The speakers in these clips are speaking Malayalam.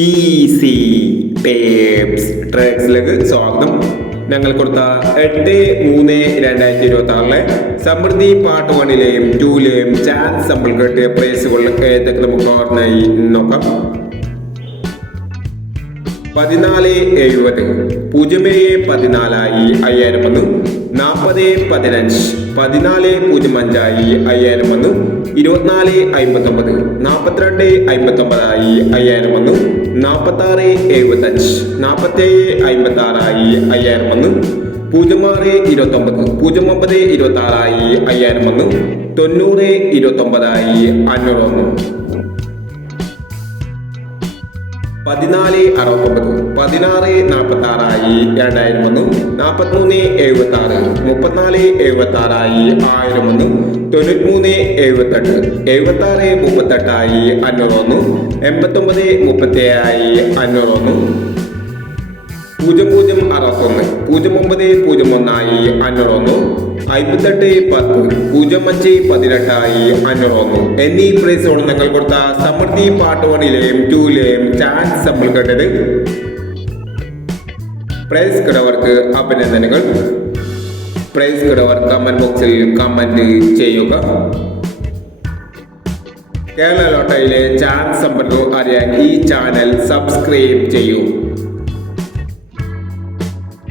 ഈസി ടേപ്സ് ട്രാക്സിലേക്ക് സ്വാഗതം. ഞങ്ങൾ കൊടുത്ത 8/3/2026 സമൃദ്ധി പാർട്ട് 1ലെയും 2ലെയും ചാൻസ് നമ്മൾ കിട്ടിയ പ്രൈസുകൾ ഏതൊക്കെ നമുക്ക് ഓർമ്മയായി നോക്കാം. 14/70 0/14 5000 വന്നു. 40/15 14/05 5000 വന്നു. 24/59 42/59 5000 വന്നു. 46/75 47/56 5000 വന്നു. 06/29 09/26 5000 വന്നു. 90/29 500 വന്നു. 14/69 16/46 2000 വന്നു. 43/76 34/76 1000 വന്നു. 93/78 76/38 500 വന്നു. 89/37 500 വന്നു. 00/61 09/01 500 വന്നു. 58/10 05/18 500 വന്നു. എന്നീ പ്രൈസുകൾ നിങ്ങൾ കൊടുത്ത സമൃദ്ധി പാർട്ട് 1ലെയും 2ലെയും ചാൻസ് നമ്മൾ കേട്ടത്. പ്രൈസ് കിടവർക്ക് അഭിനന്ദനങ്ങൾ. പ്രൈസ് കിടവർ കമന്റ് ബോക്സിൽ കമന്റ് ചെയ്യുക. കേരള ലോട്ടറിയിലെ ചാൻസ് സമ്പത്ത് അറിയാൻ ഈ ചാനൽ സബ്സ്ക്രൈബ് ചെയ്യൂ.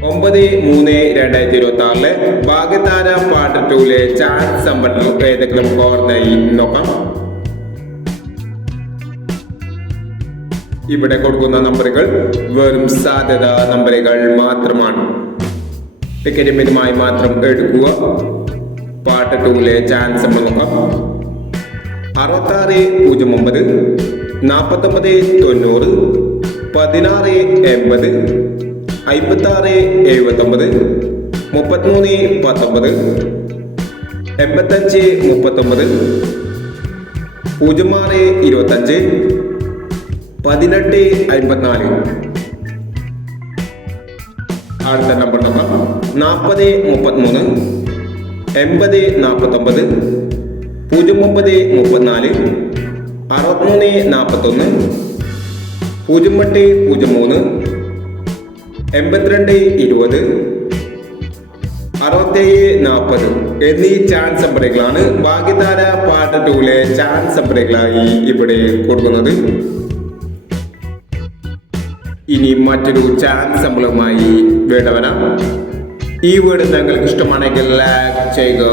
9/3/2026 ഭാഗ്യതാര പാർട്ട് 2ലെ ചാൻസ് സമ്പത്ത് ഏതെങ്കിലും ഓർമ്മയായി നോക്കാം. ഇവിടെ കൊടുക്കുന്ന നമ്പറുകൾ വെറും സാധ്യത നമ്പറുകൾ മാത്രമാണ്. ടിക്കറ്റ് മിതമായി മാത്രം എടുക്കുക. പാർട്ട് 2ലെ ചാൻസ് നമ്മൾ നോക്കാം. 66/09 49/90 16/80 56/79 33/19 85/39 06/25 18/54. അടുത്ത നമ്പർ നോക്കാം. 40/33 80/49 09/34 63/41 08/03 82/20 67/40 എന്നീ ചാൻസ് നമ്പറുകളാണ് ഭാഗ്യതാര പാർട്ട് 2ലെ ചാൻസ് നമ്പറുകളായി ഇവിടെ കൊടുക്കുന്നത്. ഇനി മറ്റൊരു ചാൻസ് നമ്പറുമായി വേണ്ടവനാ. ഈ വീഡിയോ നിങ്ങൾക്ക് ഇഷ്ടമാണെങ്കിൽ ലൈക്ക് ചെയ്യുക,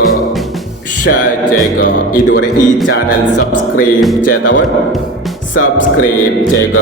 ഷെയർ ചെയ്യുക. ഇതുവരെ ഈ ചാനൽ സബ്സ്ക്രൈബ് ചെയ്തവർ സബ്സ്ക്രൈബ് ചെയ്യുക.